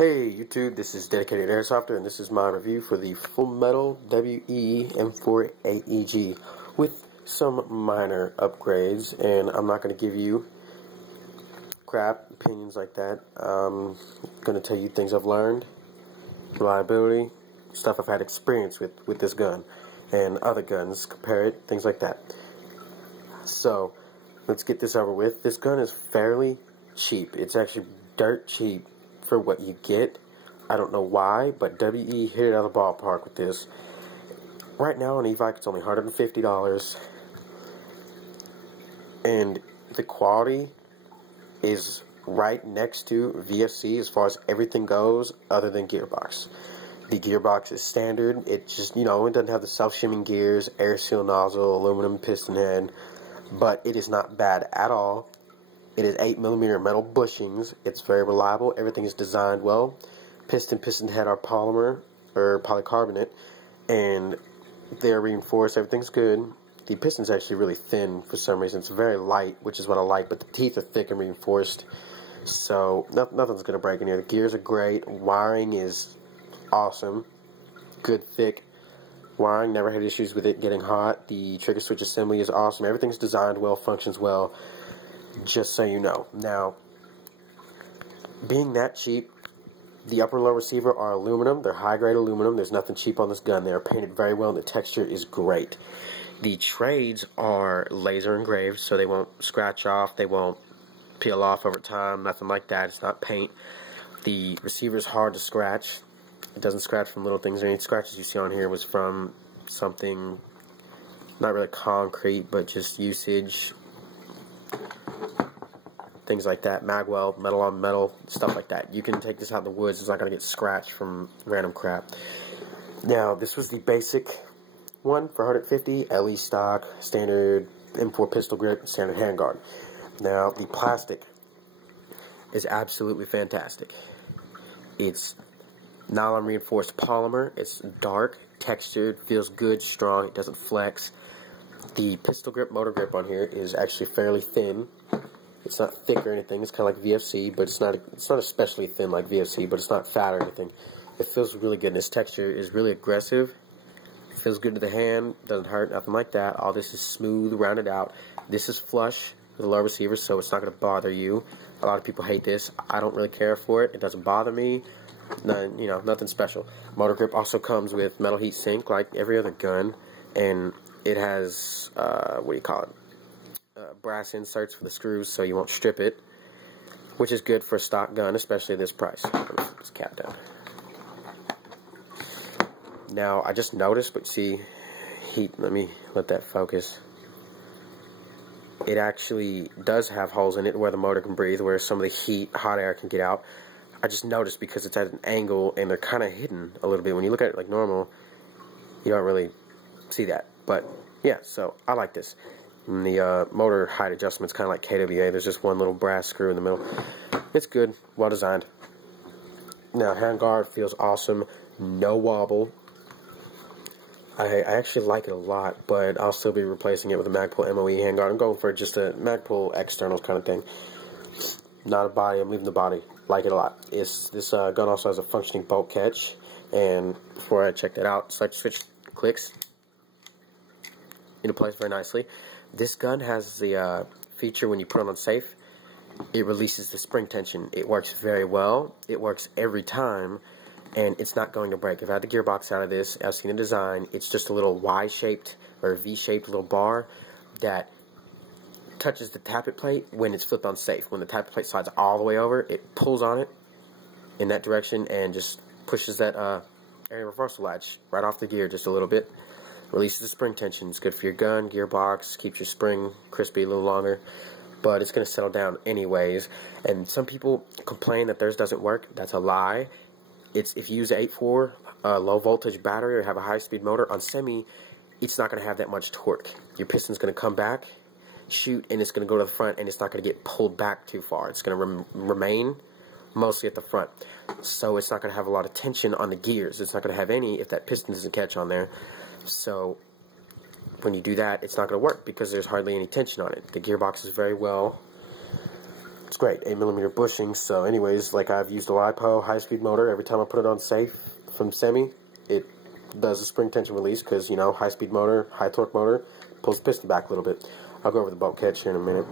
Hey YouTube, this is Dedicated Airsofter, and this is my review for the Fullmetal WE M4AEG with some minor upgrades. And I'm not going to give you crap opinions like that. I'm going to tell you things I've learned, reliability, stuff I've had experience with this gun and other guns, compare it, things like that. So let's get this over with. This gun is fairly cheap. It's actually dirt cheap for what you get. I don't know why, but WE hit it out of the ballpark with this. Right now on eVike it's only $150, and the quality is right next to VFC as far as everything goes other than gearbox. The gearbox is standard. It just, it doesn't have the self-shimming gears, air seal nozzle, aluminum piston head, but it is not bad at all. It is 8mm metal bushings. It's very reliable. Everything is designed well. Piston head are polymer or polycarbonate, and they're reinforced. Everything's good. The piston's actually really thin for some reason. It's very light, which is what I like, but the teeth are thick and reinforced, so nothing's gonna break in here. The gears are great. Wiring is awesome. Good thick wiring. Never had issues with it getting hot. The trigger switch assembly is awesome. Everything's designed well, functions well. Just so you know. Now, being that cheap, the upper and lower receiver are aluminum. They're high-grade aluminum. There's nothing cheap on this gun. They are painted very well, and the texture is great. The trades are laser engraved, so they won't scratch off. They won't peel off over time. Nothing like that. It's not paint. The receiver is hard to scratch. It doesn't scratch from little things. Any scratches you see on here was from something not really concrete, but just usage. Things like that, mag weld, metal on metal, stuff like that. You can take this out in the woods. It's not going to get scratched from random crap. Now, this was the basic one for 150, LE stock, standard M4 pistol grip, standard handguard. Now, the plastic is absolutely fantastic. It's nylon reinforced polymer. It's dark, textured, feels good, strong. It doesn't flex. The pistol grip, motor grip on here is actually fairly thin. It's not thick or anything. It's kind of like VFC, but it's not especially thin like VFC, but it's not fat or anything. It feels really good. And this texture is really aggressive. It feels good to the hand. Doesn't hurt, nothing like that. All this is smooth, rounded out. This is flush with a low receiver, so it's not going to bother you. A lot of people hate this. I don't really care for it. It doesn't bother me. Nothing special. Motor grip also comes with metal heat sink like every other gun, and it has brass inserts for the screws so you won't strip it, which is good for a stock gun, especially this price. Let me put this cap down. Now, I just noticed, but see, heat, let me let that focus. It actually does have holes in it where the motor can breathe, where some of the heat, hot air can get out. I just noticed because it's at an angle and they're kind of hidden a little bit. When you look at it like normal, you don't really see that. But, yeah, so I like this. And the motor height adjustment's kind of like KWA. There's just one little brass screw in the middle. It's good, well designed. Now, handguard feels awesome. No wobble. I actually like it a lot, but I'll still be replacing it with a Magpul MOE handguard. I'm going for just a Magpul externals kind of thing. Not a body. I'm leaving the body. Like it a lot. This gun also has a functioning bolt catch. And before I check that out, select switch clicks into place very nicely. This gun has the feature when you put it on safe, it releases the spring tension. It works very well. It works every time, and it's not going to break. If I had the gearbox out of this, I've seen the design. It's just a little Y-shaped or V-shaped little bar that touches the tappet plate when it's flipped on safe. When the tappet plate slides all the way over, it pulls on it in that direction and just pushes that area reversal latch right off the gear just a little bit. Releases the spring tension. It's good for your gun, gearbox, keeps your spring crispy a little longer, but it's going to settle down anyways. And some people complain that theirs doesn't work. That's a lie. If you use an 8.4 low voltage battery or have a high speed motor on semi, it's not going to have that much torque. Your piston's going to come back, shoot, and it's going to go to the front, and it's not going to get pulled back too far. It's going to remain mostly at the front, so it's not going to have a lot of tension on the gears. It's not going to have any if that piston doesn't catch on there. So when you do that, it's not going to work because there's hardly any tension on it. The gearbox is very well. It's great, 8mm bushing. So anyways, like I've used a LiPo high-speed motor. Every time I put it on safe from semi, it does a spring tension release because, you know, high-speed motor, high-torque motor, pulls the piston back a little bit. I'll go over the bolt catch here in a minute.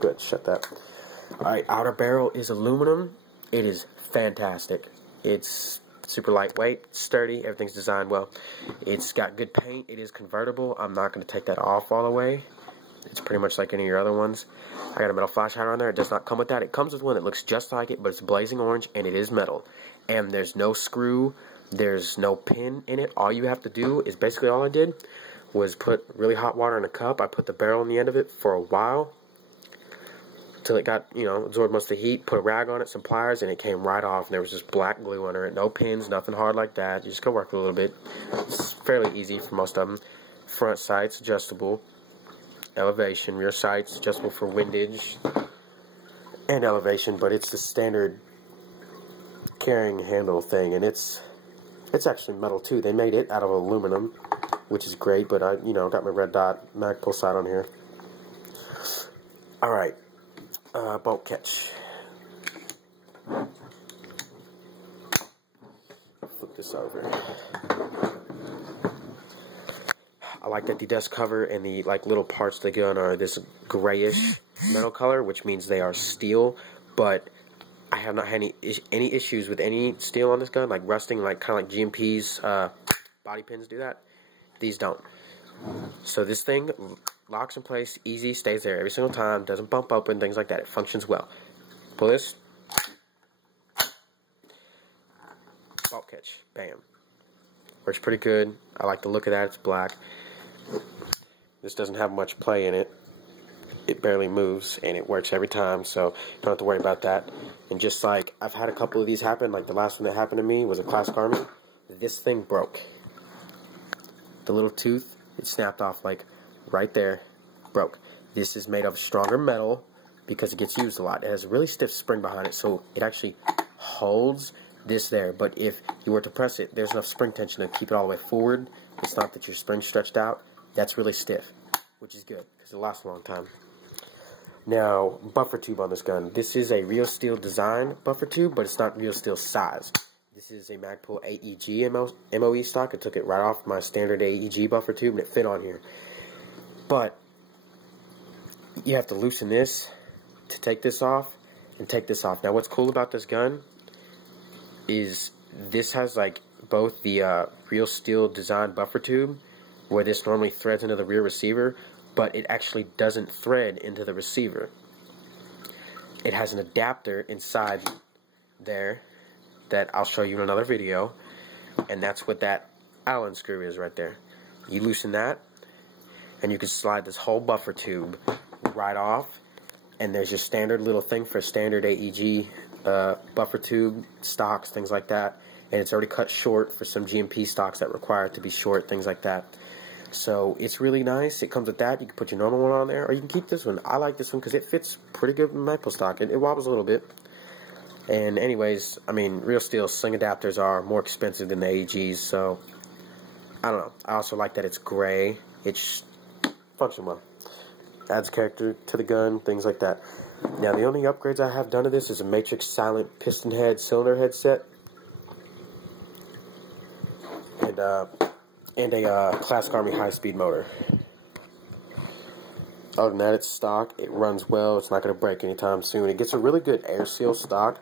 Good, shut that. Alright, outer barrel is aluminum. It is fantastic. It's super lightweight, sturdy, everything's designed well. It's got good paint, it is convertible. I'm not going to take that off all the way. It's pretty much like any of your other ones. I got a metal flash hider on there. It does not come with that. It comes with one that looks just like it, but it's blazing orange, and it is metal. And there's no screw, there's no pin in it. All you have to do is basically all I did was put really hot water in a cup. I put the barrel on the end of it for a while, till it got, you know, absorbed most of the heat, put a rag on it, some pliers, and it came right off, and there was just black glue under it. No pins, nothing hard like that. You just gotta work a little bit. It's fairly easy for most of them. Front sights, adjustable. Elevation, rear sights, adjustable for windage and elevation, but it's the standard carrying handle thing, and it's actually metal too. They made it out of aluminum, which is great, but I, you know, got my red dot Magpul sight on here. Alright. Bolt catch. Flip this over. I like that the dust cover and the little parts of the gun are this grayish metal color, which means they are steel. But I have not had any issues with any steel on this gun, like rusting, like kind of like GMP's body pins do that. These don't. So this thing locks in place, easy, stays there every single time, doesn't bump open, things like that. It functions well. Pull this. Bolt catch. Bam. Works pretty good. I like the look of that. It's black. This doesn't have much play in it. It barely moves, and it works every time, so you don't have to worry about that. And just like I've had a couple of these happen, like the last one that happened to me was a Classic Army. This thing broke. The little tooth, it snapped off like right there, broke. This is made of stronger metal because it gets used a lot. It has a really stiff spring behind it, so it actually holds this there. But if you were to press it, there's enough spring tension to keep it all the way forward. It's not that your spring's stretched out. That's really stiff, which is good because it lasts a long time. Now, buffer tube on this gun. This is a Real Steel design buffer tube, but it's not Real Steel size. This is a Magpul AEG MOE stock. I took it right off my standard AEG buffer tube, and it fit on here. But you have to loosen this to take this off and take this off. Now, what's cool about this gun is this has like both the Real Steel design buffer tube, where this normally threads into the rear receiver, but it actually doesn't thread into the receiver. It has an adapter inside there that I'll show you in another video, and that's what that Allen screw is right there. You loosen that, and you can slide this whole buffer tube right off, and there's your standard little thing for standard AEG buffer tube stocks, things like that, and it's already cut short for some GMP stocks that require it to be short, things like that. So it's really nice. It comes with that. You can put your normal one on there, or you can keep this one. I like this one because it fits pretty good with my Magpul stock. It wobbles a little bit. And anyways, I mean, Real Steel sling adapters are more expensive than the AEGs, so I don't know. I also like that it's gray. It's functions well. Adds character to the gun, things like that. Now, the only upgrades I have done to this is a Matrix Silent piston head, cylinder head set, and a Classic Army high-speed motor. Other than that, it's stock. It runs well. It's not going to break anytime soon. It gets a really good air seal stock,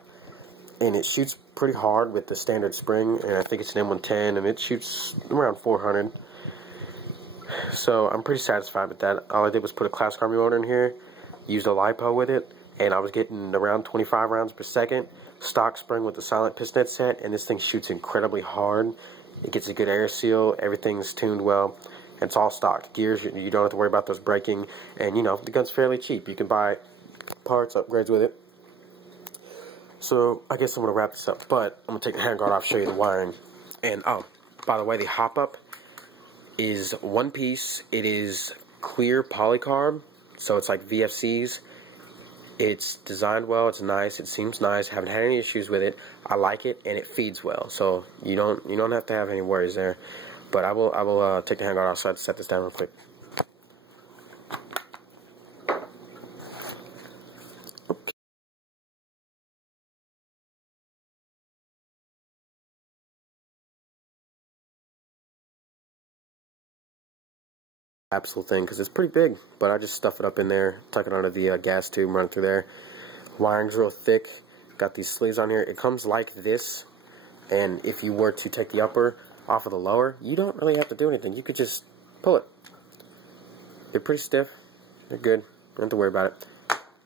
and it shoots pretty hard with the standard spring, and I think it's an M110, and it shoots around 400. So I'm pretty satisfied with that. All I did was put a Classic Army motor in here, used a LiPo with it, and I was getting around 25 rounds per second. Stock spring with the silent piston head set, and this thing shoots incredibly hard. It gets a good air seal. Everything's tuned well. It's all stock. Gears, you don't have to worry about those breaking. And, you know, the gun's fairly cheap. You can buy parts, upgrades with it. So, I guess I'm going to wrap this up. But I'm going to take the handguard off, show you the wiring. And, oh, by the way, the hop-up is one piece. It is clear polycarb. So, it's like VFCs. It's designed well, it's nice, it seems nice, haven't had any issues with it. I like it, and it feeds well, so you don't have to have any worries there. But I will take the handguard outside to set this down real quick. capsule thing because it's pretty big, but I just stuff it up in there, tuck it under the gas tube, run it through there. Wiring's real thick. Got these sleeves on here. It comes like this, and if you were to take the upper off of the lower, you don't really have to do anything. You could just pull it. They're pretty stiff. They're good. Don't have to worry about it.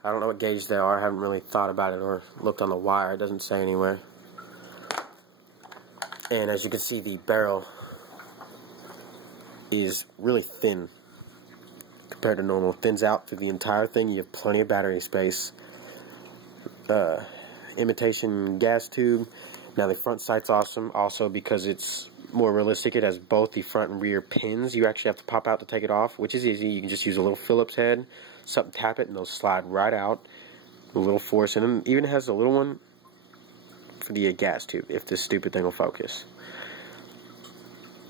I don't know what gauge they are. I haven't really thought about it or looked on the wire. It doesn't say anywhere. And as you can see, the barrel is really thin compared to normal. Thins out through the entire thing. You have plenty of battery space. Imitation gas tube. Now the front sight's awesome also because it's more realistic. It has both the front and rear pins. You actually have to pop out to take it off, which is easy. You can just use a little Phillips head, something, tap it, and they'll slide right out. A little force, and it even has a little one for the gas tube if this stupid thing will focus.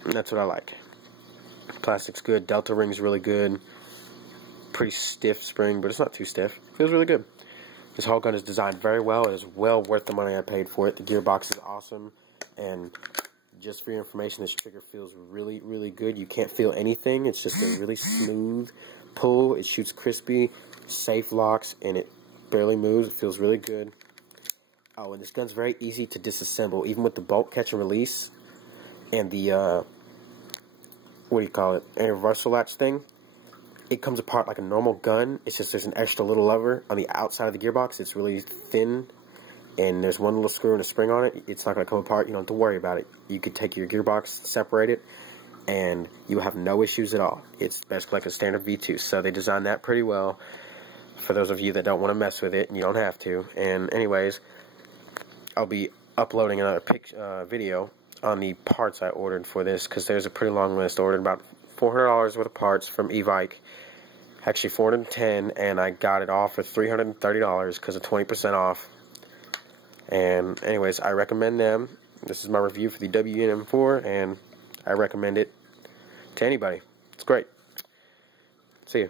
And that's what I like. Plastic's good. Delta ring's really good. Pretty stiff spring, but it's not too stiff. Feels really good. This whole gun is designed very well. It is well worth the money I paid for it. The gearbox is awesome, and just for your information, this trigger feels really, really good. You can't feel anything. It's just a really smooth pull. It shoots crispy, safe locks, and it barely moves. It feels really good. Oh, and this gun's very easy to disassemble, even with the bolt catch and release and the what do you call it, a reversal latch thing. It comes apart like a normal gun. It's just there's an extra little lever on the outside of the gearbox. It's really thin, and there's one little screw and a spring on it. It's not going to come apart. You don't have to worry about it. You could take your gearbox, separate it, and you have no issues at all. It's basically like a standard V2. So they designed that pretty well for those of you that don't want to mess with it, and you don't have to. And anyways, I'll be uploading another video on the parts I ordered for this, because there's a pretty long list. I ordered about $400 worth of parts from Evike. Actually $410, and I got it all for $330 because of 20% off. And anyways, I recommend them. This is my review for the WN-M4, and I recommend it to anybody. It's great. See you.